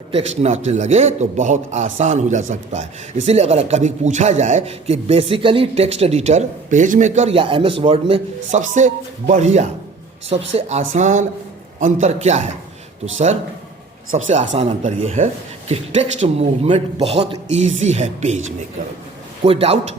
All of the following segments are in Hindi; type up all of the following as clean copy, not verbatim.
टेक्स्ट ना आने लगे तो बहुत आसान हो जा सकता है। इसीलिए अगर कभी पूछा जाए कि basically text editor, page maker या एमएस वर्ड में सबसे बढ़िया, सबसे आसान अंतर क्या है, तो सर सबसे आसान अंतर ये है कि टेक्स्ट मूवमेंट बहुत इजी है पेज मेकर। कोई डाउट,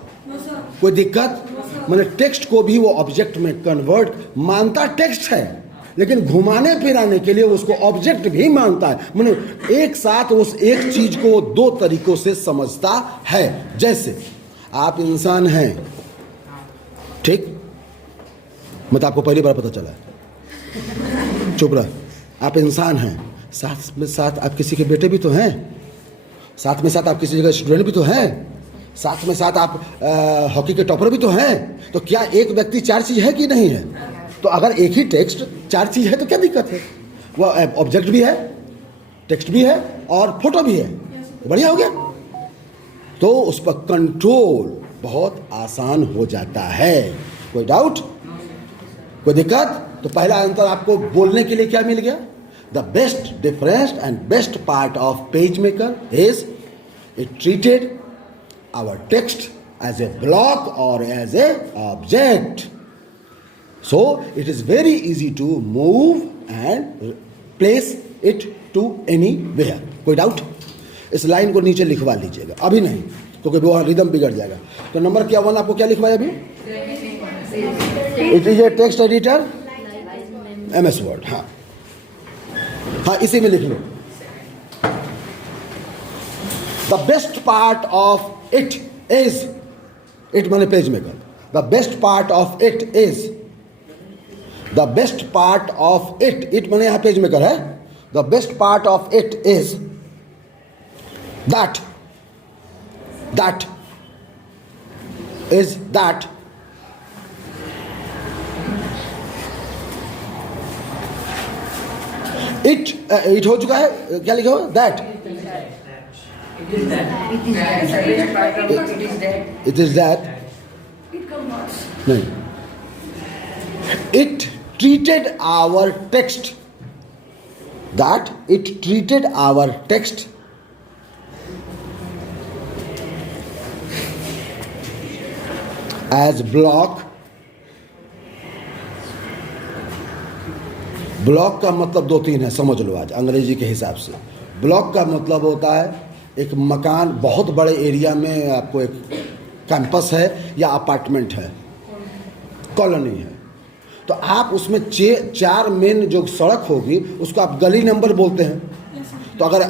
कोई दिक्कत? मैंने टेक्स्ट को भी वो ऑब्जेक्ट में कन्वर्ट मानता टेक्स्ट है, लेकिन घुमाने फिराने के लिए उसको ऑब्जेक्ट भी मानता है। मैंने एक साथ उस एक चीज को दो तरीकों से समझता है। जैसे आप इंसान हैं, ठीक, मतलब आपको पहली बार पता चला, चुप रह, आप इंसान हैं, साथ में साथ आप किसी के बेटे भी तो हैं, साथ में साथ आप किसी जगह स्टूडेंट भी तो हैं, साथ में साथ आप हॉकी के टॉपर भी तो हैं। तो क्या एक व्यक्ति चार चीज है कि नहीं है? तो अगर एक ही टेक्स्ट चार चीज है तो क्या दिक्कत है? वो ऑब्जेक्ट भी है, टेक्स्ट भी है और फोटो भी है, तो बढ़िया हो गया। तो उस पर कंट्रोल बहुत आसान हो जाता है। कोई डाउट, कोई दिक्कत? तो पहला अंतर आपको बोलने के लिए क्या मिल गया? The best difference and best part of page maker is it treated our text as a block or as a object. So it is very easy to move and place it to anywhere. कोई डाउट? इस लाइन को नीचे लिखवा लीजिएगा, अभी नहीं क्योंकि वो रिदम बिगड़ जाएगा। तो नंबर क्या 1 आपको क्या लिखवाया अभी? It is a text editor MS Word. हाँ हाँ, इसी में लिख लो। The best part of it is, it माने page maker, the best part of it is, the best part of it माने यहाँ पेज मेकर है, the best part of it is that it हो चुका है, क्या लिखा हुआ? that It is that. It is that. It is part of it is that. it is that. It comes. नहीं, it treated our text, that it treated our text as block. Block का मतलब 2-3 है, समझ लो आज अंग्रेजी के हिसाब से। ब्लॉक का मतलब होता है एक मकान, बहुत बड़े एरिया में आपको एक कैंपस है या अपार्टमेंट है, कॉलोनी है, तो आप उसमें 4 मेन जो सड़क होगी उसको आप गली नंबर बोलते हैं। तो अगर